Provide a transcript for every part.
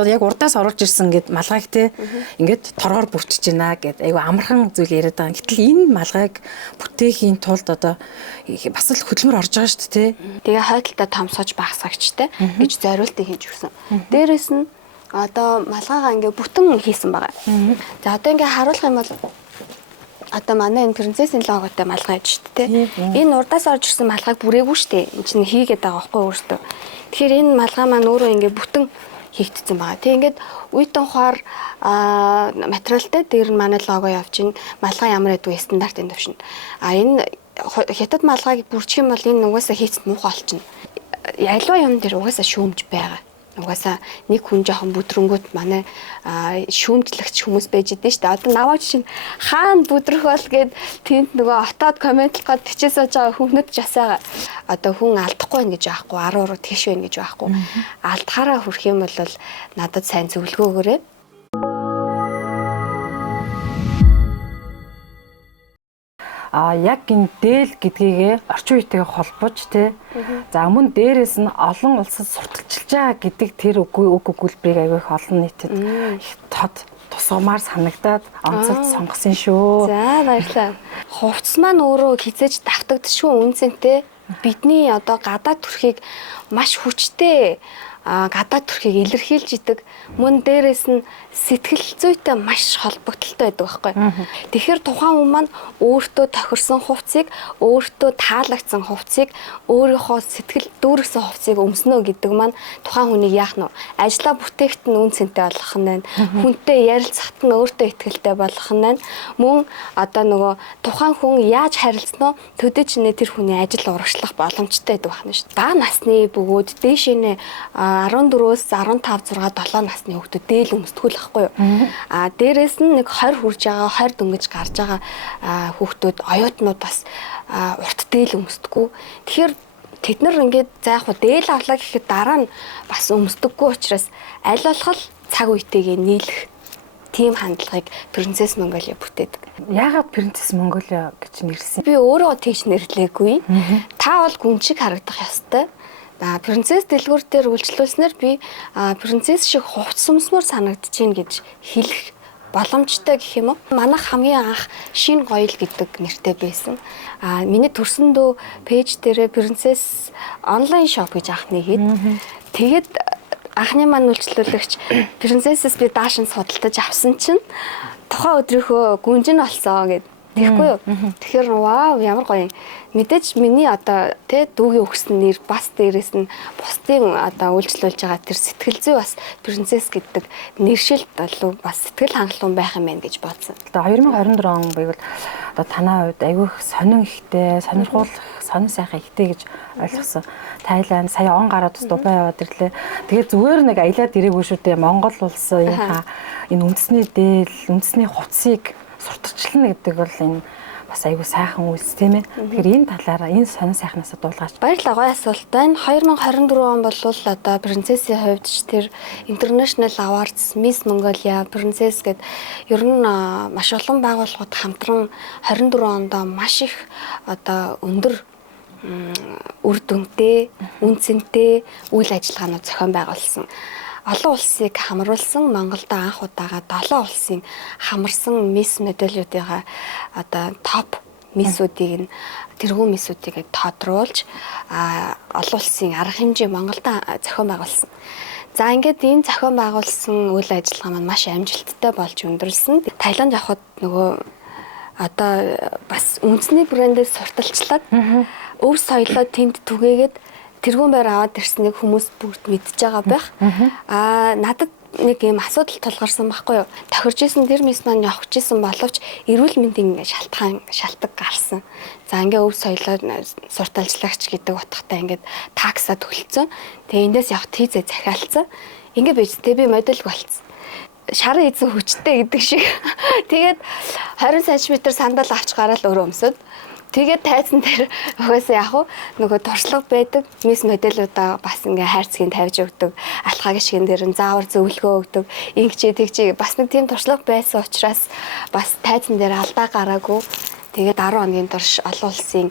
одоо яг урдаас оруулж ирсэн гэд малгайг те ингээд торгоор бүрчиж байна гэд айгу амархан зүйл яриад байгаа. Гэтэл энэ малгайг бүтээхийн тулд одоо бас л хөдөлмөр орж байгаа шүү дээ те. Тэгээ хойдолтой томсгож багасгагчтай гэж зориултыг хийж өгсөн. Дээрээс нь одоо малгайгаа ингээ бүтэн хийсэн байгаа. За одоо ингээ харуулах юм бол одоо манай энэ принцессийн логотой малгай гэж шүү дээ. Энэ урдаас орж ирсэн малгайг бүрээгүй шүү дээ. Энд чинь хийгээд байгаа байхгүй өөртөө. Тэгэхээр энэ малгай маань өөрөө ингээ бүтэн хийгдсэн байгаа. Тэг ингээд үеийн ухаар материалтай дээр нь манай лого явж ин малгай ямар байдгүй стандартын төвшөнд. Энэ хятад малгайг бүрчих юм бол энэ угаасаа хийцэд муухай олчихно. Ялва юм дээр угаасаа шүүмж байгаа. Угаасаа нэг хүн жоохон бүдрөнгөт манай шүүмжлэгч хүмүүс байж идэв шүү дээ. Одоо наваач чинь хаана бүдрэх бол гэд тэнд нөгөө отоод комментлоход тичээс сууж байгаа хүмүүд жасаага. Одоо хүн алдахгүй байх гэж байхгүй, 10 уруу тэгш байх гэж байхгүй. Алдхаараа хүрэх юм бол надад сайн зөвлөгөө өгөөрэй. Яг энэ дээл гэдгийг орчин үетэйгээ холбож те. За мөн дээрээс нь олон улсад сурталчилж байгаа гэдэг тэр үгүй өгүүлбэрийг аягүй их олон нийтэд их тод тусгамаар санагдаад онцолж сонгосон шүү. За баярлалаа. Хувцс маань өөрөө хизээж давтагдшгүй үнцэнтэй бидний одоо гадаад төрхийг маш хүчтэй гадаад төрхийг илэрхийлж идэг. Мөн дээрээс нь сэтгэл зүйтэй маш холбогдолтой байдаг байхгүй. Тэгэхээр тухайн хүн маань өөртөө тохирсон хувцсыг, өөртөө таалагдсан хувцсыг, өөрийнхөө сэтгэл дүүргэсэн хувцсыг өмснө гэдэг маань тухайн хүнийг яах нь ажлаа бүтээгт нь үн цэнтэй болгох нь байна. Хүнтэй ярилцахад нь өөртөө ихтгэлтэй болгох нь байна. Мөн одоо нөгөө тухайн хүн яаж харилцсан нь төдий чинээ тэр хүний ажил урагшлах боломжтой байдаг байна шүү дээ. Бага насны бөгөөд дээшээ 14-өөс 15, 6, 7 насны хүүхдүүд дээл өмсдгүүл байхгүй юу. Дээрээс нь нэг 20 хүрж байгаа, 20 дөнгөж гарч байгаа хүүхдүүд оюутнууд бас урт дээл өмсдгүү. Тэгэхээр тэд нар ингээд за яг хуу дээл авлаа гэхэд дараа нь бас өмсдөггүй учраас аль болох цаг үетэйгээ нийлэх тийм хандлагыг Принцесс Монголиа бүтээдэг. Яагаад Принцесс Монголиа гэж нэрлсэн? Би өөрөө тэгж нэрлээгүй. Та бол гүн шиг харагдах ёстой. Принцесс дэлгүүр дээр үйлчлүүлснээр би принцесс шиг хувцс өмсмөр санагдаж байна гэж хэлэх боломжтой гэх юм уу. Манайх хамгийн анх Шин гоёл гэдэг нэртэй байсан. Миний төрсөн дөө пэйж дээрээ принцесс онлайн шоп гэж анхны хэд. Тэгээд анхны маань үйлчлүүлэгч принцессээс би даашин судалдаж авсан чинь тухайн өдрийнхөө гүнжин болсон гэд. Тэгэхгүй юу? Тэгэхээр вау ямар гоё юм. Мэдээж миний одоо тэ дүүгийн өгсөн нэр бас дээрээс нь бусдын одоо үйлчлүүлж байгаа тэр сэтгэл зүй бас принцесс гэдэг нэршилд болов бас сэтгэл хангалуун байх юм байна гэж бодсон. Одоо 2024 он байвал одоо танаа хувьд айгүй их сонин ихтэй, сонирхуулах, сонин сайхан ихтэй гэж ойлгосон. Тайланд сая он гараад Дубай яваад ирлээ. Тэгээд зүгээр нэг аялаад ирээгүй шүү дээ. Монгол улсынхаа энэ үндэсний дээл, үндэсний хувцсыг сурталчлана гэдэг бол энэ бас айгүй сайхан үйлс тийм ээ. Тэгэхээр энэ талаараа энэ сонин сайхнаас дуулгаач. Баярлалаа, гоё асуулт байна. 2024 он бол одоо принцессийн хувьд ч тэр International Awards Miss Mongolia Princess гэд ер нь маш олон байгууллагууд хамтран 24 онд маш их одоо өндөр үр дүнтэй, үнцэнтэй үйл ажиллагаанууд зохион байгуулсан. Олон улсыг хамруулсан Монголд анх удаага 7 улсын хамарсан мисс медалиудыгаа одоо топ миссүүдийг тэргүүн миссүүдийг тодруулж олон улсын арга хэмжээ Монголд зохион байгуулсан. За ингээд энэ зохион байгуулсан үйл ажиллагаа маань маш амжилттай болж өндөрлсөн. Таиланд явхад нөгөө одоо бас үндэсний брэндээс сурталчлаад өв соёлоо тэнд түгээгээд тэргүүн байр аваад ирснийг хүмүүс бүгд мэдж байгаа байх. Надад нэг юм асуудал тулгарсан байхгүй юу? Тохирж исэн тэр мис маань явж исэн боловч эрүүл мэндийн шалтгаан гарсан. За ингээ өв соёлоо сурталчлагч гэдэг утгатай ингээд такса төлцсөн. Тэгээ эндээс явах тийзээ захиалцсан. Ингээ бийжтэй би модель болцсон. Шарын эзэн хүчтэй гэдэг шиг. Тэгээд 20 см сандал авч гараад өөрөө өмсөд. Тэгээд тайзан дээр угаасаа яг нөгөө туршлага байдаг мисс модельудаа бас ингээ хайрцгийг тавьж өгдөг, алхагийн шигэн дээр нь заавар зөвлөгөө өгдөг, ингэчээ тэгчээ бас нэг тийм туршлага байсан учраас бас тайзан дээр алдаа гараагүй. Тэгээд 10 хоногийн турш олон улсын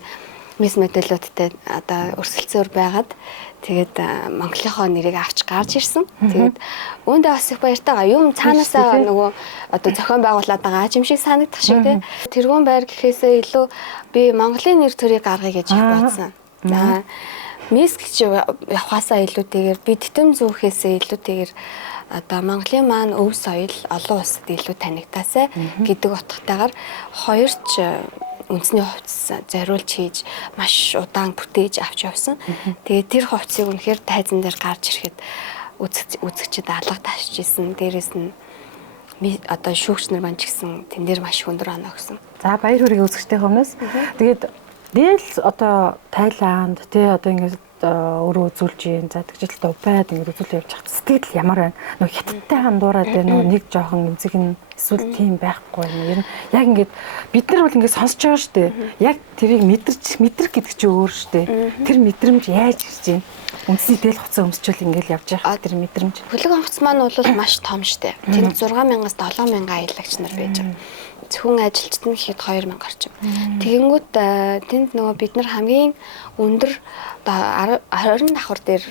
мисс модельудтай одоо өрсөлдсөөр байгаад Тэгээд Монголынхоо нэрийг авч гарч ирсэн. Тэгээд үүндээ бас их баяртай байгаа. Юм цаанаасаа нөгөө одоо зохион байгуулад байгаа юм шиг санагдах шиг тий. Тэргүүн байр гэхээсээ илүү би Монголын нэр төрийг гаргая гэж бодсон. За Миск явахаасаа илүүтэйгээр би Титэм зүүхээсээ илүүтэйгээр одоо Монголын маань өв соёл олон улсад илүү танигдаасай гэдэг утгатайгаар хоёрч үндэсний хувцас зориулж хийж маш удаан бүтээж авч явсан. Тэгээд тэр хувцсыг үнэхээр тайзан дээр гарч ирэхэд үзэгчид алга ташиж исэн. Дээрээс нь одоо шүүгч нар маань ч гэсэн тэн дээр маш хөндөр оноо өгсөн. За баяр хүргээ үзэгчтэй хүмүүст. Тэгээд дээл одоо Таиланд тий одоо ингээд өөрөө үзүүлж юм. За тэгжэл Дубайд ингээд үзүүлж явж хат сэтгэл ямар байна? Нөгөө хятадтай хандуураад байна уу? Нэг жоохон эмзэг нь эсвэл тийм байхгүй юм. Ер нь яг ингээд бид нар бол ингээд сонсож байгаа шүү дээ. Яг тэрийг мэдрэх гэдэг чинь өөр шүү дээ. Тэр мэдрэмж яаж ирж байна? Үндсний дээл хувцас өмсчүүл ингээд явж байгаа тэр мэдрэмж. Хөлөг хувцас маань бол маш том шүү дээ. Тэнд 6,000-аас 7,000 аялагч нар байж байгаа. Зөвхөн ажилчид нь хэд 2,000 орчим. Тэгэнгүүт тэнд нөгөө бид нар хамгийн өндөр одоо 20 давхар дээр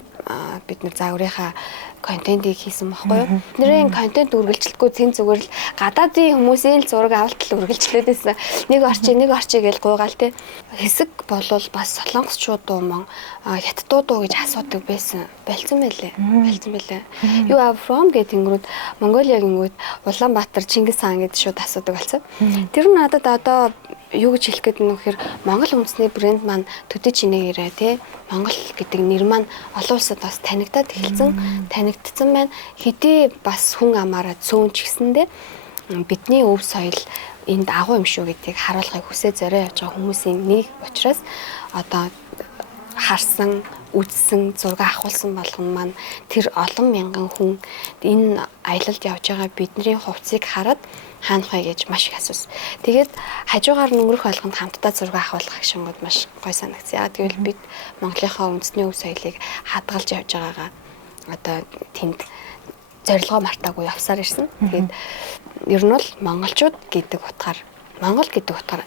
бид нар загварынхаа контентийг хийсэн байхгүй юу? Бидний контент үргэлжлэхгүй тэн зүгээр л гадаадын хүмүүсийн л зураг авалт л үргэлжлээд байсан. Нэг орчиг гэж гуйгаал те. Хэсэг болвол бас солонгосчууд уу мөн хятадууд уу гэж асуудаг байсан. Болцсон байлээ. You are from гэдэг ингэрүүд Монголиаг ингэрүүд Улаанбаатар Чингис хаан гэдэг шууд асуудаг болсон. Тэр нь надад одоо юу гэж хэлэх гээд нөхөр Монгол үндэсний брэнд маань төдий чинээгээрээ тий Монгол гэдэг нэр маань олон улсад бас танигдаад танигдсан байна. Хэдий бас хүн амаараа цөөн ч гэсэндээ бидний өв соёл энд агуу юм шүү гэдгийг харуулахыг хүсээ зорио явж байгаа хүмүүсийн нэг учраас одоо харсан, үзсэн, зураг авахулсан болгон маань тэр олон мянган хүн энэ аялалд явж байгаа бидний хувцсыг хараад хаанах вэ гэж маш их асуусан. Тэгээд хажуугаар нь өнгөрөх болгонд хамтдаа зураг авахулах гişэнгүүд маш гой санагдсан. Яг тэгвэл бид Монголынхаа үндэсний өв соёлыг хадгалж явж байгаагаа одоо тэнд зорилгоо мартаагүй явсаар ирсэн. Тэгээд ер нь бол монголчууд гэдэг утгаар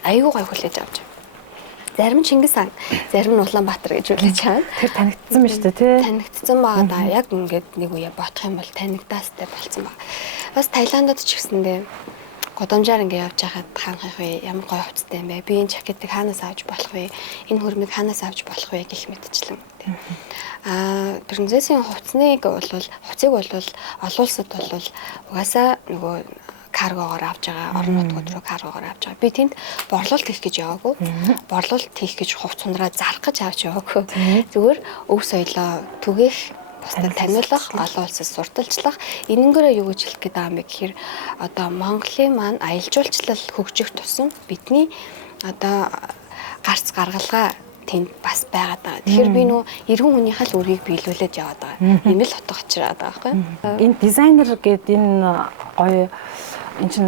аюу гой хүлээж авч байна. Зарим нь Чингис хаан, зарим нь Улаанбаатар гэж хүлээж байгаа. Тэр танигдсан биз дээ тий. Танигдсан байгаа да. Яг ингээд нэг үе бодох юм бол танигдаастай болсон баг. Бас Таиландд ч гэсэндээ годомжаар ингээд явж байхад хаанах вэ? Ямар гоё хувцастай юм бэ? Би энэ жакетыг хаанаас авч болох вэ? Энэ хөрмийг хаанаас авч болох вэ гэх мэтчлэн тий. Принцессийн хувцсыг бол олон улсад бол угаасаа нөгөө каргогоор авч байгаа, орон нутгууд руу каргогоор авч байгаа. Би тэнд борлуулалт хийх гэж яваагүй. Борлуулалт хийх гэж хувц сундраа зарах гэж авч яваагүй. Зүгээр өв соёлоо түгээх, бусдад таниулах, олон улсад сурталчлах. Энэнгээрээ юу гэж хэлэх гээд байгаа юм бэ гэхээр одоо Монголын маань аялал жуулчлал хөгжих тусам бидний одоо гарц гаргалгаа тэнд бас байгаад байгаа. Тэгэхээр би нөө эргэн хүнийхээ л үрийг биелүүлээд яваад байгаа. Ийм л утга учраад байгаа байхгүй. Энэ дизайнер гэдэг энэ гоё эн чин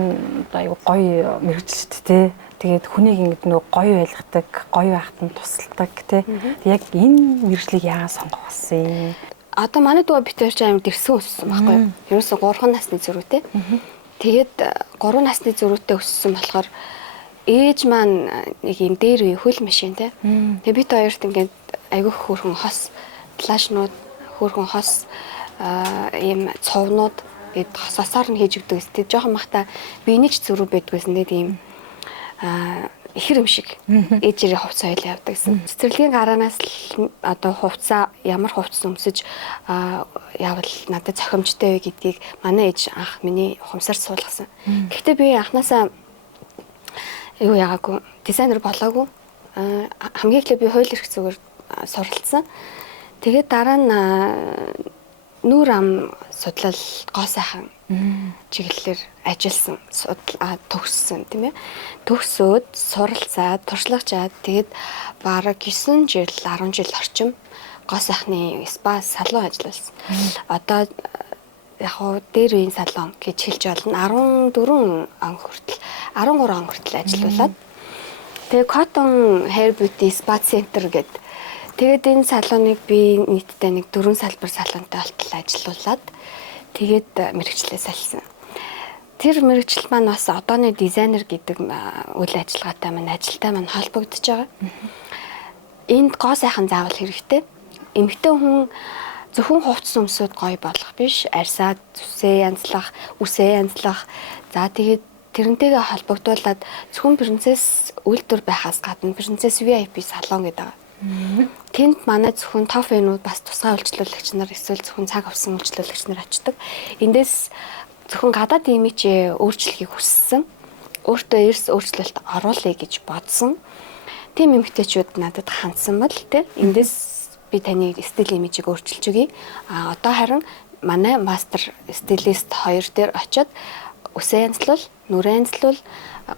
аюу гоё мэрэгчлэлт тий. Тэгээд хүнийг ингэ нөө гоё байлгадаг, гоё байхад нь тусалдаг тий. Яг энэ мэрэгчлийг яагаад сонгох болсон юм? Одоо манай дүү бит хоёр ч аим дэрсэн өссөн байхгүй юу? Ерөөсө 3 насны зөрүүтэй. Тэгээд 3 насны зөрүүтэй өссөн болохоор ээж маань нэг юм дээр үе хөл машин тий. Тэгээд бит хоёрт ингээд айгүйх хөөрхөн хос плашнууд, хөөрхөн хос ийм цовнууд гээд хососоор нь хийж өгдөг. Тэгээд жоохон махта биений ч зөрүү байдгүйсэн тийм ихэр юм шиг ээжээрээ хувцас соёл явдаг гэсэн. Цэцэрлэгийн гараанаас л одоо хувцас ямар хувцас өмсөж явал надад зохимжтой вэ гэдгийг манай ээж анх миний ухамсарт суулгасан. Гэхдээ би анханасаа юу яагаагүй дизайнер болоогүй. Хамгийн эхлээд би хууль эрх зүгээр суралцсан. Тэгээд дараа нь нүүр ам судлал гоо сайхан чиглэлээр ажилласан, төгссөн тийм ээ. Төгсөөд суралцаад, туршлагачаад тэгээд бараг 9 жил, 10 жил орчим гоо сайхны спа салон ажилласан. Одоо яг хоо дээр үеийн салон гэж хэлж болно. 14 он хүртэл 13 он хүртэл ажиллаулаад тэгээ Cotton Hair Beauty Spa Center гэдэг. Тэгээд энэ салоныг би нийтдээ нэг 4 салбар салонтой болтол ажиллаулаад тэгээд мэрэгчлээ салсан. Тэр мэрэгчл маань бас одооны дизайнер гэдэг үйл ажиллагаатай маань ажилтай маань холбогдож байгаа. Энд гоо сайхан заавал хэрэгтэй. эмэгтэй хүн зөвхөн хувцас өмсөд гоё болох биш. Арьсаад үсээ янзлах. За тэгээд тэрнтэйгээ холбогдуулаад зөвхөн принцесс үйлдвэр байхаас гадна принцесс VIP салон гэдэг байгаа. Тэнд манай зөвхөн топ фэнүүд бас тусгай үйлчлүүлэгч нар эсвэл зөвхөн цаг авсан үйлчлүүлэгч нар очдог. Эндээс зөвхөн гадаад имижээ өөрчлөхийг хүссэн. Өөртөө эрс өөрчлөлт оруулъя гэж бодсон. Тим эмэгтэйчүүд надад хандсан бол тэ эндээс би таны стил имижийг өөрчилж өгье. Одоо харин манай мастер стилист хоёр дээр очиод үсээ янзлуул, нүрээ янзлуул,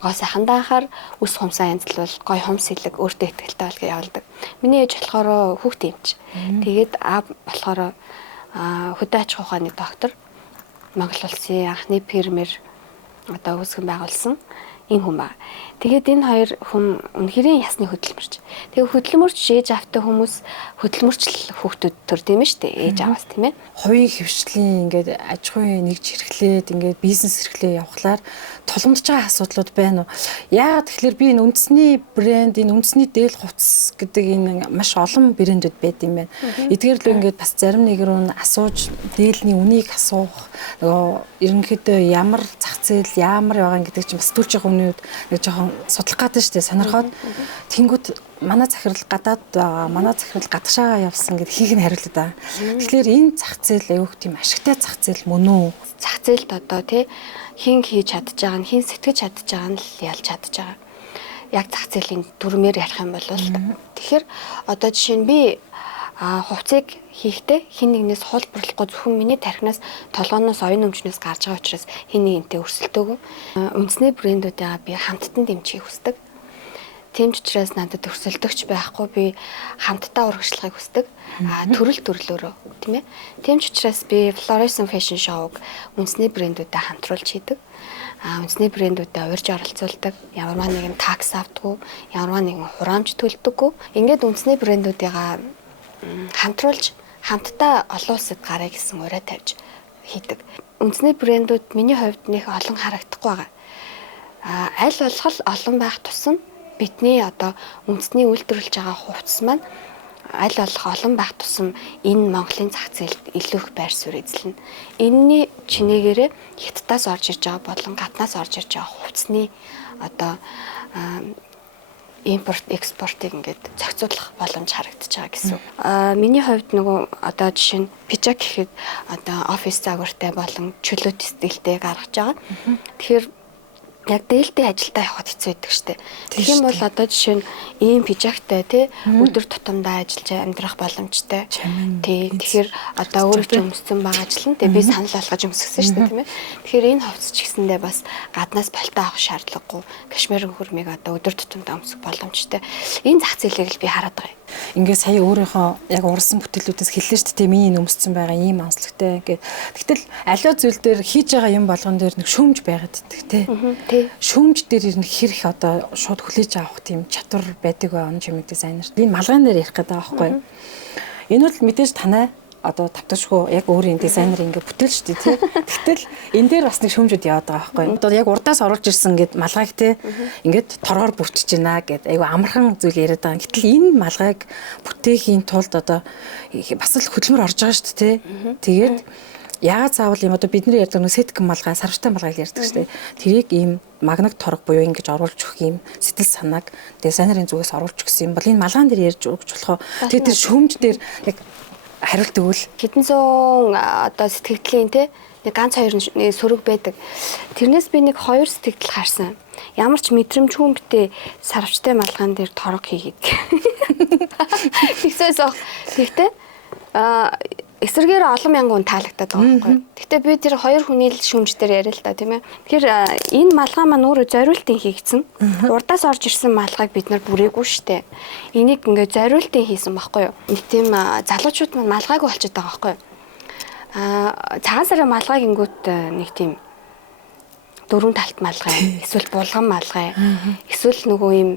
гоо сайхандаа анхаар, үс хумсаа янзлуул, гой хумс хэлэг өөртөө ихтэй бол гэж явуулдаг. Миний ээж болохоор хүүхдээ юмч. Тэгээд аав болохоор хөдөө аж ахуйн ухааны доктор. Монгол улсын анхны фермер одоо үүсгэн байгуулсан ийм хүн байна. Тэгээд энэ хоёр хүн үнэхээр ясны хөдөлмөрч. Тэгээд хөдөлмөрч ээж автай хүмүүс хөдөлмөрчл хүүхдүүд төр тийм ээ шүү дээ. Ээж аваас тийм ээ. Хувийн хөвшлийн ингээд аж ахуйн нэгж хэрэглээд ингээд бизнес хэрэглээ явахлаар тулгамдж байгаа асуудлууд байна уу? Яагаад тэгэхээр би энэ үндэсний брэнд, энэ үндэсний дээл хувцас гэдэг энэ маш олон брэндүүд байд юм байна. Эдгээр л ингээд бас зарим нэг рүү асууж дээлний үнийг асуух нөгөө ерөнхийдөө ямар зах зээл ямар байгаа гэдэг чинь бас түлж байгаа хүмүүд нэг жоохон судлах гэдэг шүү дээ. Сонирхоод тэнгууд манай захирал гадаад байгаа, манай захирал гадагшаа явсан гэд хийх нь хариулдаг даа. Тэгэхээр энэ зах зээл аюух тийм ашигтай зах зээл мөн үү? Зах зээлд одоо тий хин хийж чадж байгаа нь хин сэтгэж чадж байгаа нь л ялж чадж байгаа. Яг зах зээлийн дүрмээр ярих юм бол л тэгэхээр одоо жишээ нь би хувцсыг хийхдээ хин нэгнээс хулбарлахгүй зөвхөн миний тархинаас толгооноос оюун өмчнөөс гарч байгаа учраас хин нэгнтэй өрсөлдөөгүй. Үндэсний брэндүүдээ би хамттан дэмжихийг хүсдэг. Тэмч учраас надад өрсөлдөгч байхгүй би хамтдаа урагшлахыг хүсдэг. Төрөлөөрөө тийм ээ. Тэмч учраас би Fluorescent Fashion Show-г үндэсний брэндүүдэд хамтруулж хийдэг. Үндэсний брэндүүдэд урьж оролцуулдаг. Ямарваа нэгэн такс авдаггүй, ямарваа нэгэн хураамж төлдөггүй. Ингээд үндэсний брэндүүдийг хамтруулж хамтдаа олон улсад гараа гэсэн ураа тавьж хийдэг. Үндэсний брэндүүд миний хувьд нэх олон харагдахгүй байгаа. Аль болох олон байх тусам бидний одоо үндэсний үйлдвэрлэж байгаа хувцас маань аль болох олон байх тусам энэ Монголын зах зээлд илүү их байр суурь эзэлнэ. Энэний чинээгээрээ Хятадаас орж ирж байгаа болон гаднаас орж ирж байгаа хувцсны одоо импорт экспортыг ингээд зохицуулах боломж харагдаж байгаа гэсэн. Миний хувьд нөгөө одоо жишээ нь пижак гэхэд одоо офис загвартай болон чөлөөт стилтэй гаргаж байгаа. Тэгэхээр яг дээлтэй ажилдаа явахд хэцүү байдаг штэ. Тэгэх юм бол одоо жишээ нь ийм пижактай тий өдөр тутамдаа ажиллаж амьдрах боломжтой. Тий тэгэхээр одоо өөрөө өмссөн байгаа ажил нь тий би санал болгож өмсгсөн штэ тийм ээ. Тэгэхээр энэ хувцас ч гэсэндээ бас гаднаас болтоо авах шаардлагагүй кашмирын хөрмийг одоо өдөр тутамдаа өмсөх боломжтой. Энэ зах зээлийг л би хараад байгаа юм. Ингээд сая өөрийнхөө яг урсан бүтээлүүдээс хэллээ шүү дээ. Миний өмссөн байгаа ийм онцлогтой ингээд. Тэгтэл аливаа зүйл дээр хийж байгаа юм болгон дээр нэг шүүмж байгаад идэх тий. Шүүмж дээр ирнэ хэрэг одоо шууд хүлээж авах тийм чадвар байдаг байна чимэг дизайнер. Энэ малгайн дээр ярих гэдэг байгаа байхгүй юу? Энэ бол мэдээж танай одоо тавташгүй яг өөрийн дизайнер ингээд бүтээл шүү дээ тий. Тэгтэл энэ дээр бас нэг шүүмжүүд яваад байгаа байхгүй юу? Одоо яг урдаас оруулж ирсэн гэд малгайг тий ингээд торгоор бүрчиж байна гэд айгу амархан зүйл яриад байгаа. Гэтэл энэ малгайг бүтээхийн тулд одоо бас л хөдөлмөр орж байгаа шүү дээ тий. Тэгээд яагаад заавал юм одоо бидний ярьдаг нэг сеткэн малгай, сарвчтай малгай ярьдаг шүү дээ. Тэрийг ийм магнит торог буюу ингэж оруулж өгөх юм сэтгэл санааг дизайнерын зүгээс оруулж өгсөн юм бол энэ малгайн дээр ярьж өгч болох. Тэгээд тэр шүүмж дээр яг хариулт өгвөл хэдэн зуун одоо сэтгэгдлийн те нэг ганц хоёр сөрөг байдаг. Тэрнээс би нэг хоёр сэтгэгдэл харсан. Ямар ч мэдрэмжгүй битээ сарвчтай малгайн дээр торог хийгээд. Тэгсээс тэгтээ эсэргээр олон мянган хүн таалагдаад байгаа байхгүй. Гэхдээ би тэр хоёр хүний л шүүмж дээр яриа л та тийм ээ. Тэгэхээр энэ малгай маань өөрөө зориултын хийгдсэн. Урдаас орж ирсэн малгайг бид нар бүрээгүй штэ. Энийг ингээд зориултын хийсэн байхгүй юу. Нэг тийм залуучууд маань малгайг болчиход байгаа байхгүй юу. Цагаан сарын малгайг ингүүт нэг тийм дөрвөн талт малгай, эсвэл булган малгай, эсвэл нөгөө юм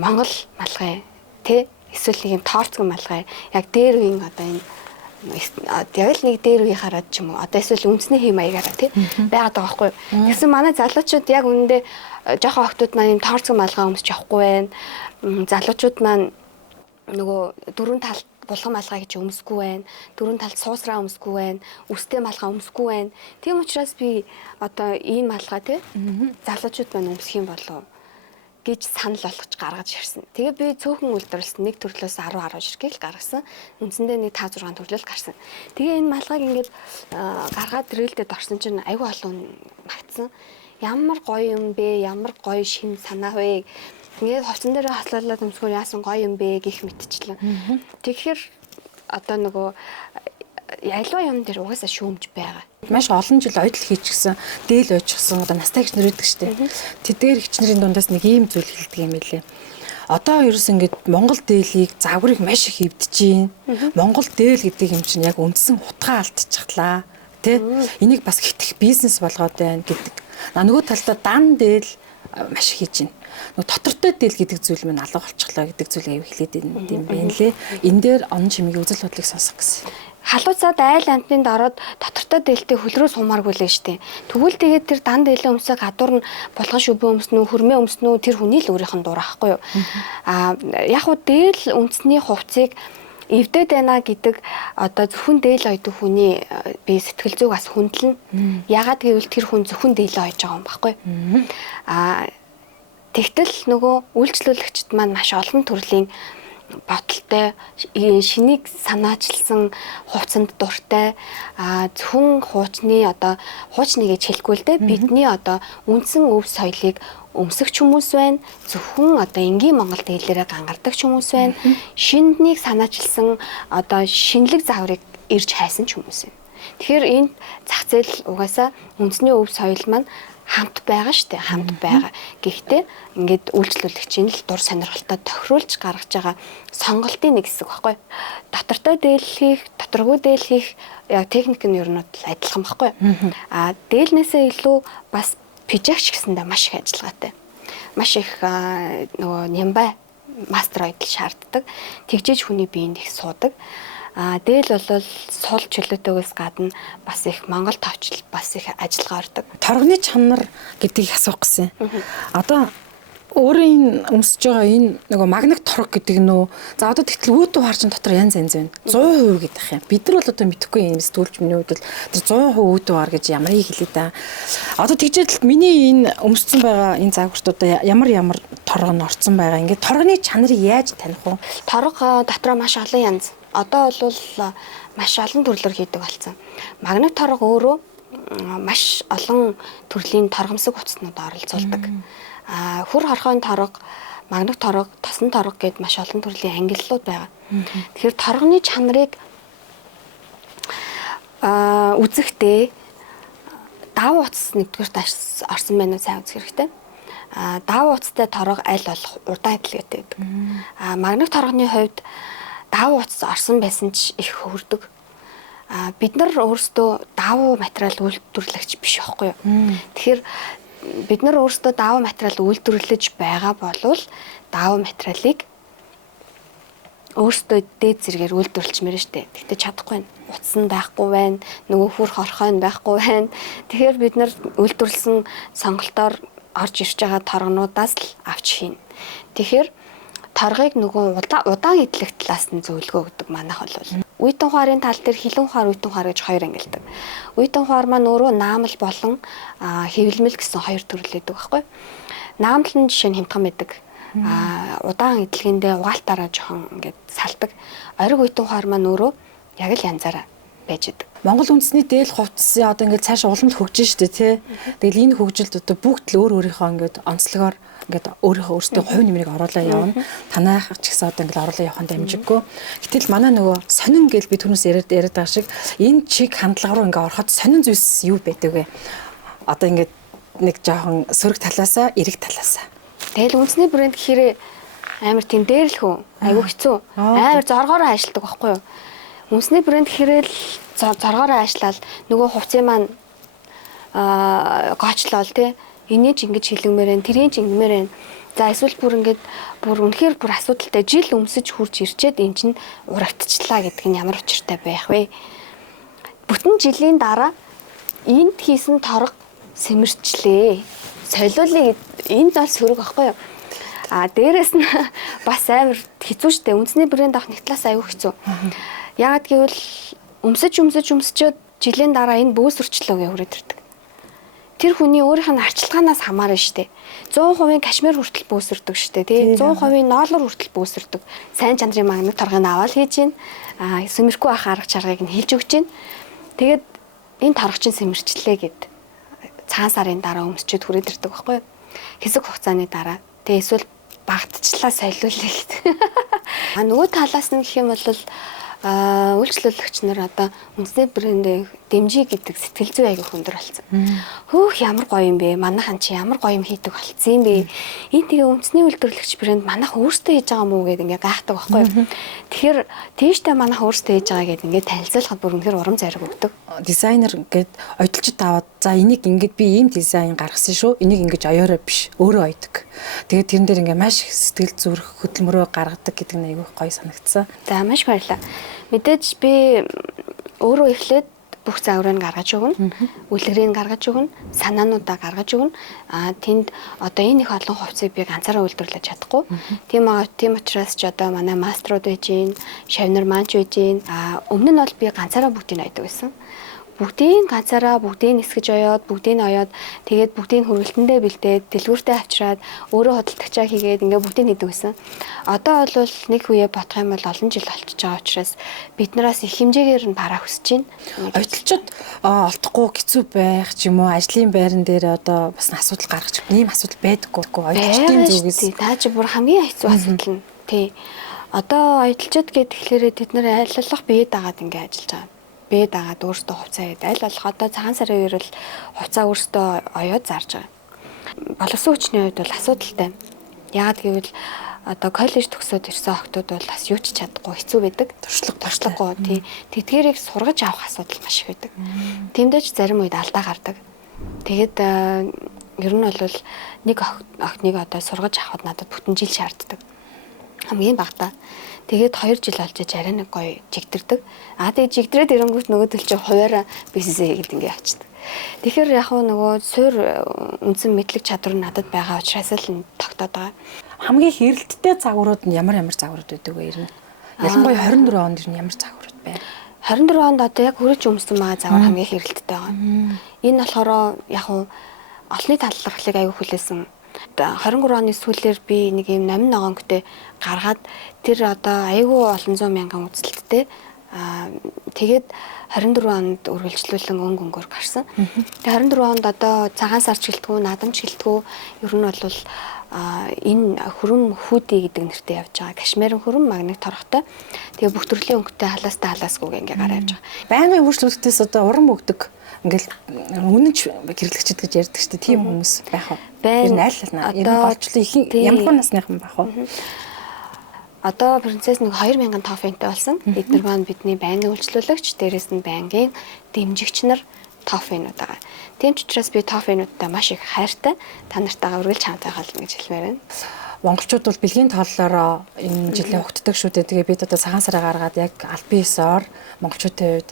Монгол малгай тий эсвэл нэг юм тоорцгон малгай. Яг дээр үеийн одоо энэ яг л нэг дээр үе хараад ч юм уу. Одоо эсвэл үндэсний хэм маягаараа тий байгаад байгаа байхгүй. Тэгсэн манай залуучууд яг үнэндээ жоохон охтууд маань юм тоорцгон малгай өмсөж явахгүй байна. Залуучууд маань нөгөө дөрвөн талт булган малгай гэж өмсөхгүй байна. Дөрөв талд суусраа өмсөхгүй байна. Үстэй малгай өмсөхгүй байна. Тийм учраас би одоо ийм малгай тий залуучууд маань өмсөх юм болов гэж санал болгож гаргаж ирсэн. Тэгээ би цөөхөн үйлдвэрлэсэн нэг төрлөөс 10 ширхэг гаргасан. Үндсэндээ нэг 5 6 төрлөл гарсан. Тэгээ энэ малгайг ингээд гаргаад рээлдэд орсон чинь аюу олон магтсан. Ямар гоё юм бэ? Ямар гоё шин санаа вэ? Тэгээд хувцсан дээр хаслуулаад өмсгөр яасан гоё юм бэ гэх мэтчлэн. Тэгэхээр одоо нөгөө ялва юм дээр угаасаа шүүмж байгаа. Маш олон жил ойдл хийчихсэн, дээл ойчихсан одоо настай гэгчнэр байдаг шүү дээ. Тэдгээр гэгчнэрийн дундаас нэг ийм зүйл хэлдэг юм байлээ. Одоо ерөөс ингээд Монгол дээлийг загварыг маш их эвдэж байна. Монгол дээл гэдэг юм чинь яг үндсэн утгаа алдчихлаа. Тэ? Энийг бас хитгэх бизнес болгоод байна гэдэг. Нөгөө талдаа дан дээл маш их хийж байна. Нөгөө дотортой дээл гэдэг зүйл мань алга болчихлоо гэдэг зүйлийг аяг хэлээд юм байна лээ. Энэ дээр он чимгийн үзэл бодлыг сонсох гэсэн. Халууцаад айл амтнд ороод дотортой дээлтэй хөл рүү сумааргүй лээ штэ. Тэгвэл тэгээд тэр дан дээлээ өмсөг гадуур нь булган шүбэн өмснө үү, хөрмөө өмснө үү тэр хүний л өөрийнх нь дураа байхгүй юу. Яг уу дээл үндэсний хувцсыг эвдээд байна гэдэг одоо зөвхөн дээл ойд хүний би сэтгэл зүг бас хүндлэн. Ягаад гэвэл тэр хүн зөвхөн дээлээ ойж байгаа юм байхгүй юу. Тэгтэл нөгөө үйлчлүүлэгчд маань маш олон төрлийн бодолтой шинийг санаачилсан хувцсанд дуртай зөвхөн хуучны одоо хуучны гэж хэлэхгүй л дээ бидний одоо үндсэн өв соёлыг өмсөгч хүмүүс байна зөвхөн одоо энгийн Монгол дээлээрээ гангардаг хүмүүс байна шинднийг санаачилсан одоо шинэлэг загварыг ирж хайсан ч хүмүүс байна. Тэгэхээр энэ зах зээл угаасаа үндэсний өв соёл маань хамт байгаа штэ хамт байгаа. Гэхдээ ингээд үйлчлүүлэгчийн л дур сонирхолтой тохируулж гаргаж байгаа сонголтын нэг хэсэг баггүй. Дотортой дээл хийх, доторгүй дээл хийх яг техник нь ер нь адилхан баггүй. Дээлнээсээ илүү бас пижагч гэсэндээ маш их ажиллагаатай. Маш их нөгөө нямбай мастер ойдл шаарддаг. Тэгжээж хүний биеинд их суудаг. Дээл бол сул чөлөөтэйгээс гадна бас их Монгол товчл бас их ажиллагаа ордог. Торгоны чанар гэдгийг асуух гэсэн. Одоо өөрийн өмсөж байгаа энэ нөгөө магнит торог гэдэг нөө. За одоо тэгтэл өөдөө харчин дотор янз янз байна. 100% гэдэг юм. Бид нар бол одоо мэдэхгүй юм сэтгүүлч миний хувьд бол тэр 100% өөдөө хар гэж ямарыг хэлээ да. Одоо тэгжээд миний энэ өмссөн байгаа энэ загвартуудаа ямар торог нь орцсон байгаа. Ингээд торгоны чанарыг яаж таних вэ? Торог дотроо маш олон янз. Одоо бол маш олон төрлөөр хийдэг болсон. Магнит торог өөрөө маш олон төрлийн торгомсог утаснууд оролцуулдаг. Хүр хорхойн торог, магнит торог, тосон торог гэд маш олон төрлийн ангиллууд байгаа. Тэгэхээр торгоны чанарыг үзэхдээ давуу утас нэгдүгээрт орсон байна уу сайн үзэх хэрэгтэй. Давуу утастай торог аль болох удаан эдлэгээтэй байдаг. Магнит торгоны хувьд давуу утас орсон байсан ч их хөвөрдөг. Бид нар өөрсдөө давуу материал үйлдвэрлэгч биш байхгүй юу. Тэгэхээр бид нар өөрсдөө давуу материал үйлдвэрлэж байгаа болвол давуу материалыг өөрсдөө дээд зэрэгээр үйлдвэрлэжмээр штэ. Тэгтээ чадахгүй байна. Утас нь байхгүй байна. Нөгөө хүр хорхой нь байхгүй байна. Тэгэхээр бид нар үйлдвэрлэсэн сонголтоор орж ирж байгаа торгонуудаас л авч хийнэ. Тэгэхээр торгыг нөгөө удаан эдлэх талаас нь зөвлөгөө өгдөг манайх бол. Үейтэн хуарын тал дээр хилэн хуар, үейтэн хуар гэж хоёр ангилдаг. Үейтэн хуар маань өөрөө наамал болон хэвлэмэл гэсэн хоёр төрлөөдөг байхгүй. Наамал нь жишээ нь хямдхан байдаг. Удаан эдлэгэндээ угаалтаараа жоохон ингээд салдаг. Ориг үейтэн хуар маань өөрөө яг л янзаараа байж идэг. Монгол үндэсний дээл хувцсын одоо ингээд цааш уламж хөгжин штэ тий. Тэгэл энэ хөгжилд одоо бүгд л өөрийнхөө ингээд онцлогоор ингээд өөртөө хувь нэмрийг оруулаад явна. Танайх ч гэсэн одоо ингээд оруулаад яваханд амжиггүй. Гэтэл манай нөгөө сонин гэл би түрүүс яриад байгаа шиг энэ чиг хандлага руу ингээд ороход сонин зүйлс юу байдаг вэ? Одоо ингээд нэг жоохон сөрөг талаасаа, эрэг талаасаа. Тэгэл үндэсний брэнд гэхээрээ амар тийм дээрлэхүү, айгүй хэцүү. Амар зоргоороо ажилладаг байхгүй юу? Үндэсний брэнд гэхээрээ л зоргоороо ажиллаад нөгөө хувцсыг маань гоочлол тий энийг ч ингэж хэлгмээр байна, тэрийг ч ингэмээр байна. За эсвэл бүр ингээд үнэхээр бүр асуудалтай жил өмсөж хурж ирчээд эн чинь урагдчихлаа гэдэг нь ямар учиртай байх вэ? Бүтэн жилийн дараа энд хийсэн торог сэмэрчлээ. Солиулъя гэд энд бол сөрөг байхгүй юу? Дээрээс нь бас амар хэцүү штэ. Үндэсний брэнд авах нэг талаас аюу хэцүү. Яагаад гэвэл өмсөж жилийн дараа энэ бөөс өрчлөө гэж хүрээд ирдэг. Тэр хүний өөрийнх нь арчилгаанаас хамаарна штэ. 100% кашмир хүртэл бөөсөрдөг штэ. Тий 100% ноолор хүртэл бөөсөрдөг. Сайн чанарын магнит торгыг аваад хийж гин. Сэмэрхүү ах арга чаргыг нь хийж өгч гин. Тэгээд энэ торгочин сэмэрчлээ гэд цагаан сарын дараа өмсчихэд хүрээд ирдэг байхгүй юу? Хэсэг хугацааны дараа. Тэгээ эсвэл багтчлаа солиулъя гэдэг. Нөгөө талаас нь гэх юм бол үйлчлүүлэгч нар одоо үндэсний брэндээ дэмжиж гэдэг сэтгэл зүй аягүй хөндөр болсон. Хөөх ямар гоё юм бэ? Манайхан чи ямар гоё юм хийдэг болсон юм бэ? Энэ тэгээ үндэсний үйлдвэрлэгч брэнд манайхан өөрсдөө хийж байгаа мó гэдэг ингээ гайхдаг байхгүй юу? Тэгэхээр тийштэй манайхан өөрсдөө хийж байгаа гэдэг ингээ танилцуулахад бүр үнэхээр урам зориг өгдөг. Дизайнер ингээд ойдолчод аваад за энийг ингээд би ийм дизайн гаргасан шүү. Энийг ингэж оёороо биш өөрөө ойдог. Тэгээд тэрэн дээр ингээ маш их сэтгэл зүрх хөдөлмөрөө гаргадаг гэдэг нь аягүй гоё санагдсан. За маш баярлалаа. Мэдээж би өөрөө эхлээд бүх загварыг гаргаж өгнө. Үлгэрийг гаргаж өгнө. Санаануудаа гаргаж өгнө. Тэнд одоо энэ их олон хувцсыг би ганцаараа үйлдвэрлэж чадахгүй. Тийм учраас ч одоо манай маструуд байж гин, шавнар манч байж гин. Өмнө нь бол би ганцаараа бүгдийг ойдог байсан. Бүгдийг ганцаараа бүгдийг нисгэж оёод, бүгдийг оёод тэгээд бүгдийг хөргөлтөндөө бэлдээд, дэлгүүртээ авчираад өөрөө хөдөлтөгчаа хийгээд ингээ бүгдийг хийдэг байсан. Одоо бол нэг үе бодох юм бол олон жил болчихж байгаа учраас биднээс их хэмжээгээр нь бараа хүсэж байна. Ойдолчод олдохгүй хэцүү байх ч юм уу, ажлын байран дээр одоо бас асуудал гаргаж ийм асуудал байдаггүй. Ойдолчдын зүгээс та чи бүр хамгийн хэцүү асуудал нь. Тий. Одоо ойдолчод гэхлээрээ тэд нэр айллах бие дагаад ингээ ажиллаж байгаа. Бие дагаад өөртөө хувцаа хийд аль болох одоо цагаан сарын үеэр л хувцаа өөртөө оёод зарж байгаа. Боловсон хүчний хувьд бол асуудалтай. Яагаад гэвэл одоо коллеж төгсөөд ирсэн охтууд бол бас юу ч чадахгүй хэцүү байдаг. Туршлагагүй тий. Тэдгээрийг сургаж авах асуудал маш их байдаг. Тэмдэж зарим үед алдаа гардаг. Тэгээд ер нь бол нэг охиныг одоо сургаж авахд надад бүтэн жил шаарддаг. Хамгийн багтаа. Тэгээд 2 жил болж арай нэг гоё жигдэрдэг. Тэгээд жигдрээд ирэнгүүт нөгөө төл чи хуваараа бизнесээ хийгээд ингээ явчихдаг. Тэгэхээр яг нөгөө суур үндсэн мэдлэг чадвар надад байгаа учраас л тогтоод байгаа. Хамгийн хэрэлттэй загварууд нь ямар загварууд байдаг вэ ер нь? Ялангуяа 24 онд ер нь ямар загварууд байна? 24 онд одоо яг хүрэж өмсөн байгаа загвар хамгийн хэрэлттэй байгаа. Энэ болохоор яг олонний талархлыг аягүй хүлээсэн. 23 оны сүүлээр би нэг юм 8 ногоонктэй гаргаад тэр одоо аягүй олон 100 мянган үзэлттэй тэгээд 24 онд үргэлжлүүлэн өнгөөр гарсан. Тэгээд 24 онд одоо цагаан сар гэлтгүү, надамж гэлтгүү ер нь бол энэ хөрөм хүүдий гэдэг нэртэй явж байгаа. Кашмирын хөрөм магнит торготой. Тэгээ бүх төрлийн өнгөтэй халаасгүй ингээ гараа явж байгаа. Байнгын үйлчлүүлэгчдээс одоо урам өгдөг ингээл үнэнч гэрлэгчд гэж ярьдаг шүү дээ. Тийм хүмүүс байх уу? Тэр нь аль ер нь голчлоо ямар насныхан байх уу? Одоо принцесс нэг 2000 тофентэй болсон. Эдгээр маань бидний байнгын үйлчлүүлэгч, дээрээс нь байнгын дэмжигч нар тофенууд байгаа. Тийм ч учраас би тофенуудтай маш их хайртай. Та нартайгаа үргэлж хамт байх болно гэж хэлмээр байна. Монголчууд бол бэлгийн тооллороо энэ жилийн угтдаг шүү дээ. Тэгээ бид одоо цагаан сараа гаргаад яг аль биесээр монголчуудын хувьд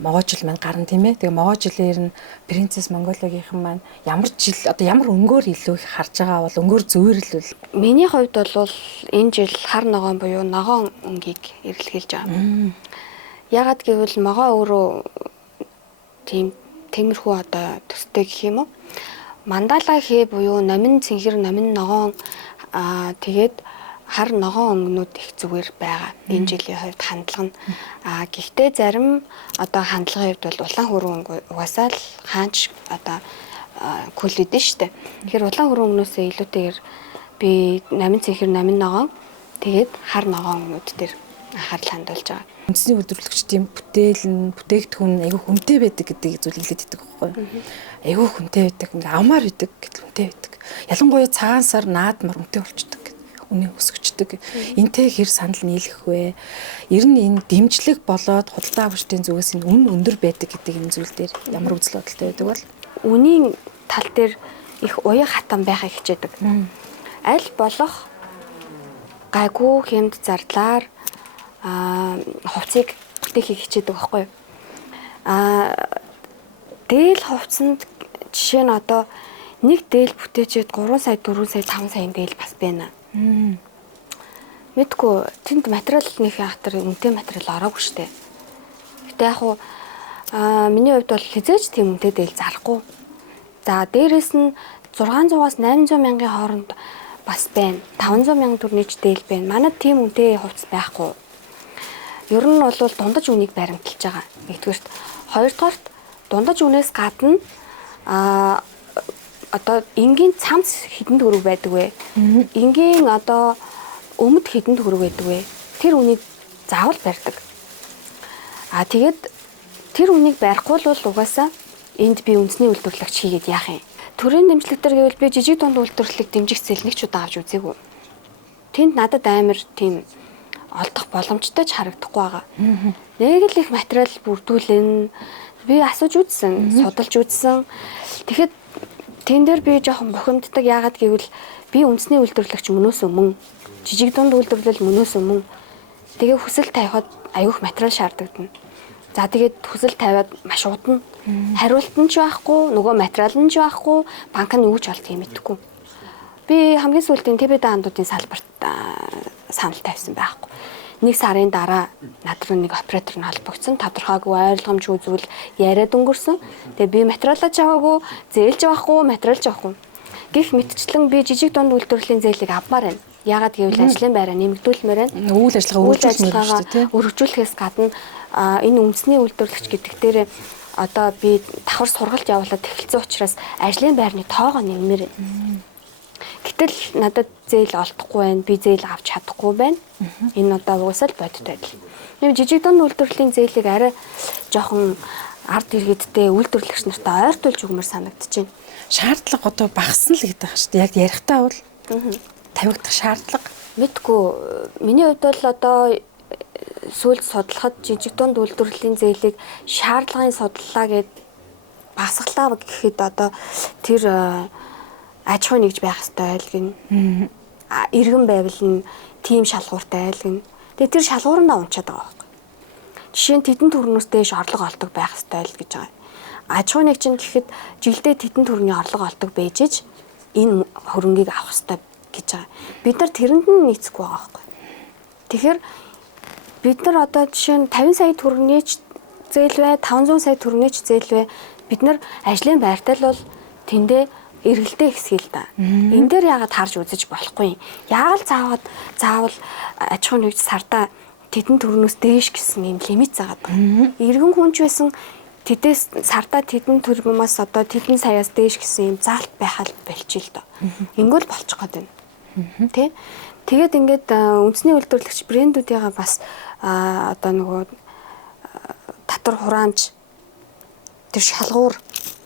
могоо жил маань гарна тийм ээ. Тэгээ могоо жилээр нь принцесс Монголиогийнхан маань ямар жил одоо ямар өнгөөр илүү их харж байгаа бол өнгөөр зүйрлэл. Миний хувьд бол энэ жил хар ногоон буюу ногоон өнгийг эргэлхийлж байгаа. Ягаад гэвэл могоо өөрөө тийм тиймэрхүү одоо төстэй гэх юм уу? Мандала хээ буюу номин цэнхэр номин ногоон тэгээд хар ногоон өнгөнүүд их зүгээр байгаа. Энэ жилийн хувьд хандлага нь гэхдээ зарим одоо хандлагын хувьд бол улаан хөрөн өнгө угаасаа л хаанч одоо кулэдэн штэ. Тэгэхээр улаан хөрөн өнгнөөсөө илүүтэйгээр би номин цэнхэр номин ногоон тэгээд хар ногоон өнгнүүд дээр анхаарал хандуулж байгаа. Үндэсний үйлдвэрлэгчдийн бүтээгдэхүүн айгүй хүнтэй байдаг гэдэг зүйл хэлээд байдаг байхгүй юу? Айгүй хүнтэй байдаг, ингээ амаар байдаг гэдэг хүнтэй байдаг. Ялангуяа цагаан сар наадмар үнэтэй болчдөг. Үнэ өсгөждөг. Энтэй хэр санал нийлэх вэ? Ер нь энэ дэмжлэг болоод худалдаа авагчдын зүгээс энэ үн өндөр байдаг гэдэг энэ зүйл дээр ямар үзэл бодолтой байдаг бол? Үнийн тал дээр их уян хатан байхыг хичээдэг. Аль болох гайгүй хэмд зардлаар хувцсыг бүтээхийг хичээдэг байхгүй юу? Дээл хувцсанд жишээ нь одоо нэг дээл бүтээчээд 3 сая 4 сая 5 сая дээл бас байна. Мэдгүй тэнд материалны хатар үнэтэй материал ороогүй штэ. Гэтэ яг уу миний хувьд бол хизээч тийм үнэтэй дээл зарахгүй. За дээрэс нь 600-аас 800 мянган хооронд бас байна. 500 мянган төгрөний ч дээл байна. Манайд тийм үнэтэй хувцас байхгүй. Ер нь бол дундаж үнийг баримталж байгаа. Нэгдүгээрт, хоёрдугаарт дундаж үнээс гадна одоо энгийн цамц хэдэн төгрөг байдаг вэ? Энгийн одоо өмд хэдэн төгрөг байдаг вэ? Тэр үнийг заавал барьдаг. Тэгээд тэр үнийг барихгүй бол угаасаа энд би үндэсний үйлдвэрлэгч хийгээд яах юм? Төрийн дэмжлэг төр гэвэл би жижиг дунд үйлдвэрлэлийг дэмжих зээл нэг ч удаа авч үзээгүй. Тэнд надад амар тийм олдох боломжтой ч харагдахгүй байгаа. Нэг л их материал бүрдүүлэн би асууж үзсэн, судалж үзсэн. Тэгэхэд тэн дээр би жоохон бухимддаг. Яагаад гэвэл би үндэсний үйлдвэрлэгч мөнөөс өмнө жижиг дунд үйлдвэрлэл мөнөөс өмнө тэгээ хүсэл тавихад аюух материал шаардагдана. За тэгээд хүсэл тавиад маш удна. Хариулт нь ч байхгүй, нөгөө материал нь ч байхгүй, банк нь юу ч болтгийг мэдэхгүй. Би хамгийн сүүлдийн ТБ даандуудын салбарт санал тавьсан байхгүй. Нэг сарын дараа надруу нэг оператор нь холбогдсон, тодорхойгүй ойлгомж үзвэл яриад өнгөрсөн. Тэгээ би материалаа ч аваагүй, зээлж авахгүй, материал ч авахгүй. Гэх мэтчлэн би жижиг дунд үйлдвэрлэлийн зээлийг авмаар байна. Яагаад гэвэл ажлын байраа нэмэгдүүлмээр байна. Үйл ажиллагаа өргөжүүлэхээс гадна энэ үндэсний үйлдвэрлэгч гэдэг дээр одоо би давхар сургалт явуулаад эхэлсэн учраас ажлын байрны тоогоо нэммээр байна. Гэтэл надад зээл олдохгүй байна. Би зээл авч чадахгүй байна. Энэ одоо угсаал бодит байдал. Нэг жижиг дунд үйлдвэрлэлийн зээлийг арай жоохон ард иргэдтэй үйлдвэрлэгч нартай ойртуулж өгмөр санагдчихэв. Шаардлага одоо багасна л гэдэг байна шүү дээ. Яг ярихтаа бол тавигдах шаардлага мэдгүй. Миний хувьд бол одоо сүүлд судлахад жижиг дунд үйлдвэрлэлийн зээлийг шаардлагын судлаа гэд багасгалаа гэхэд одоо тэр аж ахуй нэгж байх хэрэгтэй айлгэн. Иргэн байвал нь тийм шалгууртай айлгэн. Тэгээ тэр шалгуурандаа унчаад байгаа байхгүй. Жишээ нь тэдэн төрнөөс дээш орлого олдог байх хэрэгтэй л гэж байгаа. Аж ахуй нэгж нь гэхэд жилдээ тэдэн төрний орлого олдог байжж энэ хөрөнгийг авах хэрэгтэй гэж байгаа. Бид нар тэрэнд нь нийцэхгүй байгаа байхгүй. Тэгэхээр бид нар одоо жишээ нь 50 сая төгрөгийн ч зээл бай, 500 сая төгрөгийн ч зээл бай. Бид нар ажлын байртай л бол тэндээ эргэлдээ ихсгэл да. Энэ дээр яагаад харж үзэж болохгүй юм. Яагаад заавал аж ахуй нэгж сардаа тэдэн төгрөнөөс дээш гэсэн юм лимит заагаад байгаа. Иргэн хүнч байсан тэдээс сардаа тэдэн төгрөгөөс одоо тэдэн саяас дээш гэсэн юм заалт байхад болчих л доо. Ингүүл болчих гээд байна. Тэ? Тэгээд ингээд үндэсний үйлдвэрлэгч брэндүүдийн бас одоо нөгөө татвар хураамж тэр шалгуур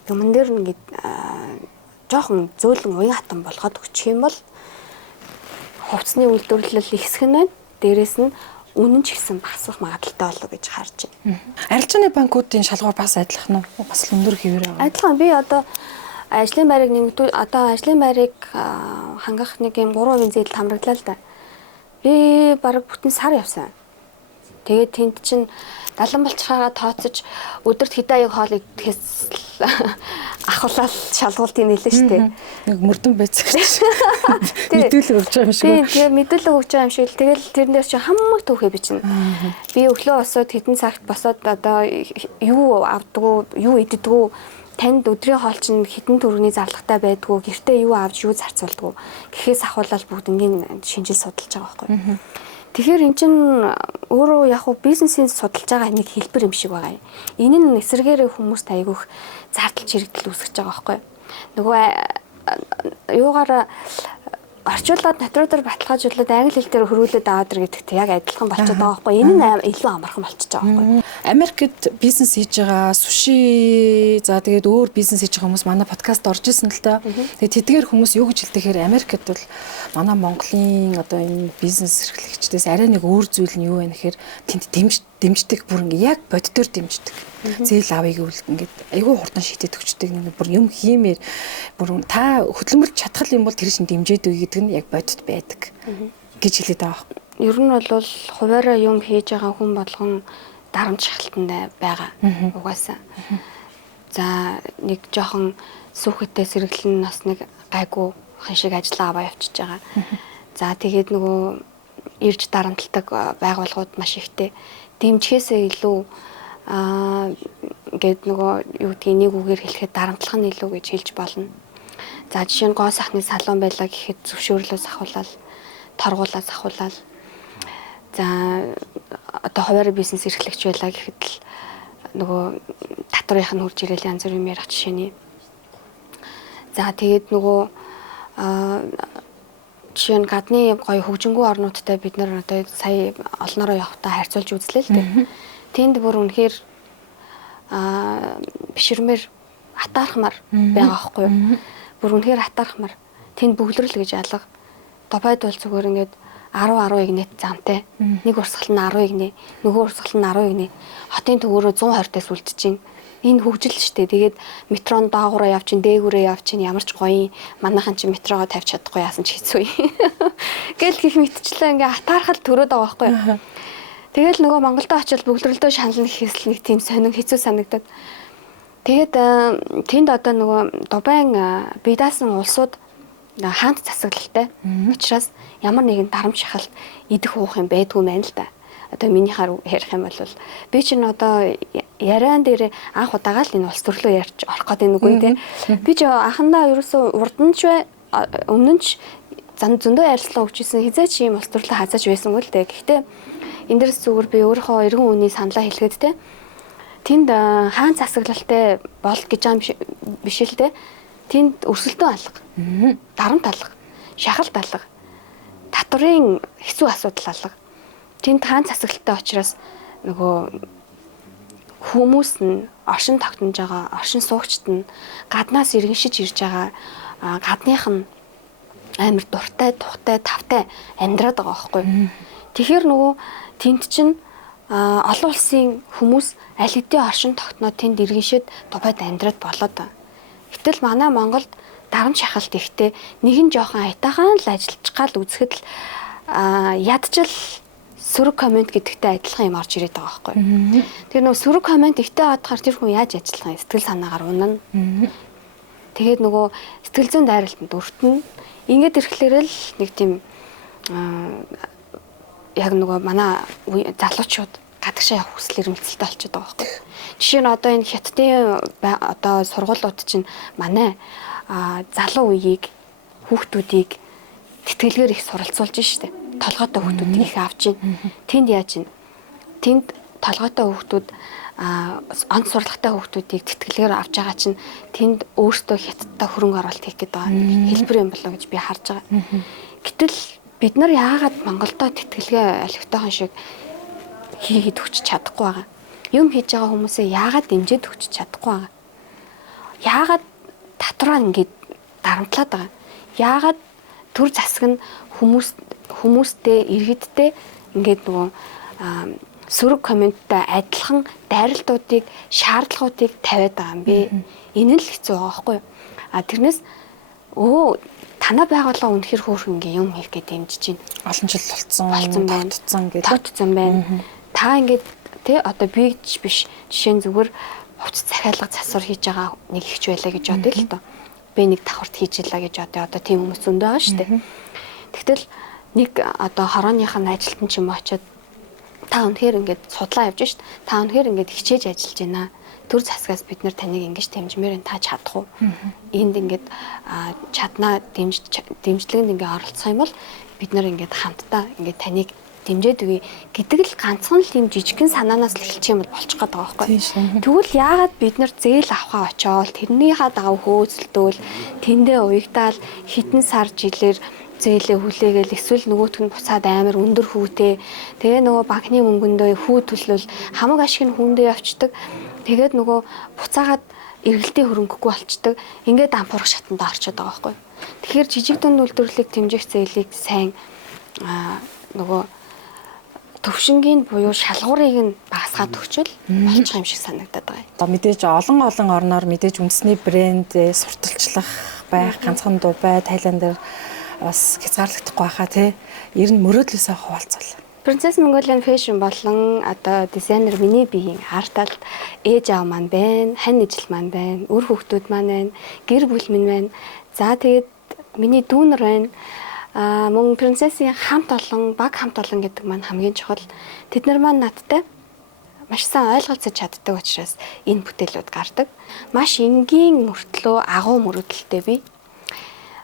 юмн дээр ингээд жоохон зөөлөн уян хатан болгоод өгчих юм бол хувцсны үйлдвэрлэл ихсэх нь байна. Дээрээс нь үнэн ч гэсэн багасгах магадaltaй болов гэж харж байна. Арилжааны банкуудын шалгуур бас адилхан уу? Бас л өндөр хэвээр байгаа. Адилхан. Би одоо ажлын байрыг нэмэгдүүл одоо ажлын байрыг хангах нэг юм 3% зээлд хамраглаа л да. Би бараг бүтэн сар явсан. Тэгээд тэнд чинь далан балчхаагаа тооцож өдөрт хэдэн аяг хоол идэхээс ахуулаад шалгуултыг нэлээ штэ. Нэг мөрдөн байцаагч. Мэдүүлэг өгч байгаа юм шиг. Тийм, мэдүүлэг өгч байгаа юм шиг. Тэгэл тэрнээс чи хамаг түүхээ бичнэ. Би өглөө босоод хэдэн цагт босоод одоо юу авдгуу, юу иддгүү, танд өдрийн хоол чинь хэдэн төгрөгийн зарлагтай байдгүй, гэртээ юу авч юу зарцуулдгүү. Гэхээс ахуулаад бүгднийг шинжил судалж байгаа байхгүй. Тэгэхээр эн чинь өөрөө яг хуу бизнесийн судалж байгаа нэг хэлбэр юм шиг байгаа юм. Энэ нь эсэргээрээ хүмүүст айгүйх зардал чирэгдэл үүсгэж байгаа байхгүй. Нөгөө юугаар орчуулад натураар баталгаажуулаад англи хэл дээр хөрвүүлээд аваад ир гэдэгт яг адилхан болчиход байгаа байхгүй. Энэ нь илүү амархан болчихж байгаа байхгүй. Америкт бизнес хийж байгаа суши за тэгээд өөр бизнес хийж байгаа хүмүүс манай подкаст орж исэн л доо. Тэгээд тэдгээр хүмүүс юу гэж хэлдэг хэрэг Америкт бол манай Монголын одоо энэ бизнес эрхлэгчдээс арай нэг өөр зүйл нь юу вэ гэхээр тэнд дэмждэг бүр ингээ яг боддоор дэмждэг. Зээл авъя гэвэл ингээд айгүй хурдан шийдээд өгчдөг нэг бүр юм хиймээр бүр та хөдөлмөрлөж чадхал юм бол тэр чинь дэмжээд өгье гэдэг нь яг бодит байдаг гэж хэлээд байгаа. Ер нь бол хуваараа юм хийж байгаа хүн болгон дарамт шахалтанд байгаа угаасаа. За нэг жоохон сүхэтэй сэргэлэн нас нэг гайгүй хин шиг ажиллаа аваа явчихж байгаа. За тэгээд нөгөө ирж дарамтлагдаг байгууллагууд маш ихтэй. Дэмжихээсээ илүү ингээд нөгөө юу гэдгийг нэг үгээр хэлэхэд дарамтлах нь илүү гэж хэлж болно. За жишээ нь гоо сахны салон байлаа гэхэд зөвшөөрлөөс ахуулаад, торгуулаас ахуулаад. За одоо хуваарь бизнес эрхлэгч байлаа гэхэд л нөгөө татврынх нь хурж ирээл янз бүрийн ярих жишээ нь. За тэгээд нөгөө жишээ нь гадны гоё хөгжингүү орнуудтай бид нар одоо сая олноороо явахдаа харьцуулж үзлээ л дээ. Тэнд бүр үнэхээр биширмээр атаархмаар байгаа байхгүй юу? Бүр үнэхээр атаархмаар. Тэнд бөглөрл гэж алга. Дубайд бол зүгээр ингээд 10 игнэт замтай. Нэг урсгал нь 10 игнэ, нөгөө урсгал нь 10 игнэ. Хотын төвөөрөө 120-таас үлдчихээн. Энэ хөгжил шүү дээ. Тэгээд метрон доогоороо явчин, дээгүүрээ явчин ямар ч гоё манайхан чи метрогоо тавьж чадахгүй яасан ч хэцүү. Гэл гих мэдчлээ ингээ атаархал төрөөд байгаа байхгүй юу? Тэгэл нөгөө Монголдо очил бөглөрлөдөө шанална гэхээс л нэг тийм сонин хэцүү санагдаад. Тэгээд тэнд одоо нөгөө Дубайн бие даасан улсууд хаант засаглалтай. Учираас ямар нэгэн дарамт шахалт идэх уух юм байдгүй мэн л да. Одоо минийхаар ярих юм бол би чинь одоо яриан дээр анх удаага л энэ улс төрлөө ярьж орох гэдэг нүггүй тий. Би ч анхандаа ерөөсөө урданч бай өмнө нь ч зөндөө арилслаа өгчээсэн хизээч ийм улс төрлөө хазааж байсангүй л дээ. Гэхдээ энэ дээрс зүгээр би өөрийнхөө эргэн үний саналаа хэлгээд тий. Тэнд хаан засаглалтай бол гэж юм биш л дээ. Тэнд өрсөлдөө алга. Дарамт алга. Шахалт алга. Татврын хэцүү асуудал алга. Тэнд хаан засаглалтай учраас нөгөө хүмүүс нь оршин тогтнож байгаа, оршин суугчд нь гаднаас иргэншиж ирж байгаа гадных нь амар дуртай, тухтай, тавтай амьдраад байгаа байхгүй. Тэгэхээр нөгөө тэнд чинь олон улсын хүмүүс аль хэдийн оршин тогтноод тэнд иргэншээд Дубайд амьдраад болоод байна. Гэтэл манай Монголд дарамт шахалт ихтэй нэгэн жоохон айтаахан л ажиллаж гал үзэхэд л ядчил сөрөг комент гэдэгтэй адилхан юм орж ирээд байгаа байхгүй. Тэр нөгөө сөрөг комент ихтэй бодохоор тэр хүн яаж ажиллах юм сэтгэл санаагаар унана. Тэгээд нөгөө сэтгэл зүйн дайралтанд өртнө. Ингээд ирэхлээр л нэг тийм яг нөгөө манай залуучууд гадагшаа явах хүсэл эрмэлзэлтэй болчиход байгаа байхгүй. Жишээ нь одоо энэ хятадын одоо сургуулиуд чинь манай залуу үеийг хүүхдүүдийг тэтгэлгээр их суралцуулж штэ. Толгойтой хүүхдүүдийг их авч гин. Тэнд яаж гин? Тэнд толгойтой хүүхдүүд онц сурлагатай хүүхдүүдийг тэтгэлгээр авч байгаа чинь тэнд өөртөө хятадтай хөрөнгө оруулалт хийх гэдэг байгаа хэлбэр юм болоо гэж би харж байгаа. Гэтэл бид нар яагаад Монголдо тэтгэлгээ алхитойхон шиг хийгээд өгч чадахгүй байгаа? Юм хийж байгаа хүмүүсээ яагаад дэмжиж өгч чадахгүй байгаа? Яагаад татвараа ингээд дарамтлаад байгаа? Яагаад төр засаг нь хүмүүстэй иргэдтэй ингээд нөгөө сөрөг комменттэй адилхан дайралтуудыг, шаардлагуудыг тавиад байгаа юм бэ? Энэ л хэцүү байгаа байхгүй юу? Тэрнээс танаа байгууллага үнэхэр хөөрхөн ингээ юм хийх гэдэг дэмжиж байна. Олон жил тогтцсон байна. Та ингээд тий одоо би ч биш жишээ нь зүгээр хувцас захиалга засвар хийж байгаа нэг ихч байлаа гэж бодъё л доо. Би нэг давхарт хийж илаа гэж одоо тийм хүмүүс зөндөө байгаа шүү дээ. Тэгтэл нэг одоо хорооных нь ажилтан ч юм очиод та үнэхээр ингээд судлаа явж шít. Та үнэхээр ингээд хичээж ажиллаж байна. Төр засгаас бид нар таныг ингэж дэмжмээр та чадах уу? Энд ингээд чаднаа дэмжлэгэнд ингээд оролцох юм бол бид нар ингээд хамтдаа ингээд таныг дэмжиж өгье гэдэг л ганцхан л тийм жижигхэн санаанаас л эхэлчих юм бол болчих гээд байгаа байхгүй. Тэгвэл яагаад бид нар зээл авахаа очоод тэрнийхээ дагав хөөцөлдөөл тэндээ уягдаал хитэн сар жилээр зээлээ хүлээгээл эсвэл нөгөөх нь буцаад амар өндөр хүүтэй тэгээ нөгөө банкны мөнгөндөө хүү төлөөл хамаг ашиг нь хүндээ явцдаг. Тэгээд нөгөө буцаагаад эргэлтээ хөрөнгөгүй болчдөг. Ингээд ампуурах шатанд орчод байгаа байхгүй. Тэгэхээр жижиг дунд үйлдвэрлэлийг дэмжих зээлийг сайн нөгөө төвшингийн буюу шалгуурыг нь багасгаад өгчвөл болчих юм шиг санагдаад байгаа. Одоо мэдээж олон орноор мэдээж үндэсний брэнд сурталчлах байх ганцхан Дубай, Тайланд дээр бас хязгаарлагдахгүй байхаа тий. Ер нь мөрөөдлөөсөө хуваалцвал. Princess Mongolian Fashion болон одоо дизайнер миний биеийн арталд ээж аав маань байна, хань ижил маань байна, үр хүүхдүүд маань байна, гэр бүл минь байна. За тэгээд миний дүүнер байна. Мөн принцессийн хамт олон, баг хамт олон гэдэг маань хамгийн чухал. Тэд нар маань надтай маш сайн ойлголцож чаддаг учраас энэ бүтээлүүд гардаг. Маш энгийн мөртлөө агуу мөрөдөлтэй би.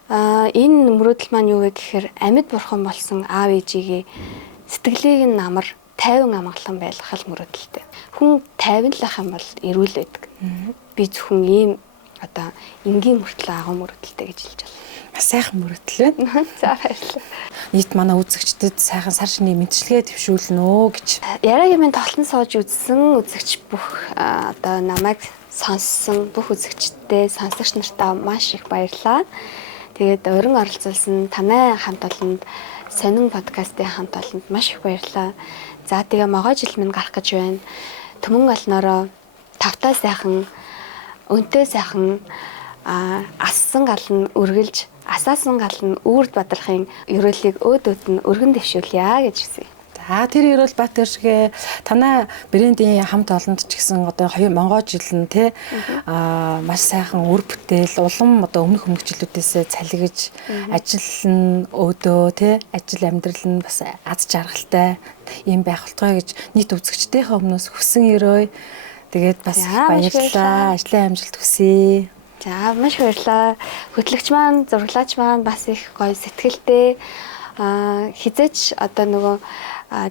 Энэ мөрөдөл маань юу вэ гэхээр амьд бурхан болсон аав ээжигээ сэтгэлийг нь амар тайван амгалан байлгах мөрөдөлтэй. Хүн тайван л ах юм бол эрүүл байдаг. Би зөвхөн ийм одоо энгийн мөртлөө агуу мөрөдөлтэй гэж хэлж байна. Бас сайхан мөрөдөл байна. За баярлалаа. Нийт манай үзэгчдэд сайхан сар шинийн мэдчилгээ төвшүүлнэ гэж. Яриагийн тоглон сууж үзсэн үзэгч бүх одоо намайг сонссон бүх үзэгчдээ сонсогч нартаа маш их баярлалаа. Тэгээд өрн оролцуулсан танай хамт олонд сонин подкастын хамт олонд маш их баярлалаа. За тэгээ могой жил минь гарах гэж байна. Түмэн олноороо тавтай сайхан, өнтэй сайхан ассан гал нь үргэлж асаасан гал нь үрд бадрахын ерөөлийг өөдөөд нь өргөн дэвшүүлье гэж хэлсэн. За тэр ерөөл Баатар шигэ танай брендийн хамт олонд ч гэсэн одоо монгол жил нь те маш сайхан үр бүтээл улам одоо өмнөх жилүүдээс цалгиж ажил нь өөдөө те ажил амьдрал нь бас аз жаргалтай юм байх болтугай гэж нийт үзэгчдийнхээ өмнөөс хүсэн өрөө тэгээд бас баярлалаа. Ажлын амжилт хүсье. За маш баярлалаа. Хөтлөгч маань, зураглаач маань бас их гоё сэтгэлтэй хизээч одоо нөгөө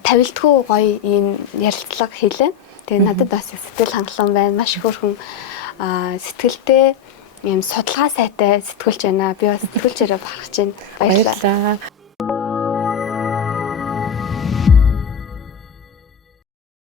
тавилдгүй гоё ийм ярилцлага хийлээ. Тэгээ надад бас сэтгэл хангалуун байна. Маш хөөрхөн сэтгэлтэй ийм судалгаа сайтай сэтгүүлч байна. Би бас сэтгүүлчээрээ бахархаж байна. Баярлалаа.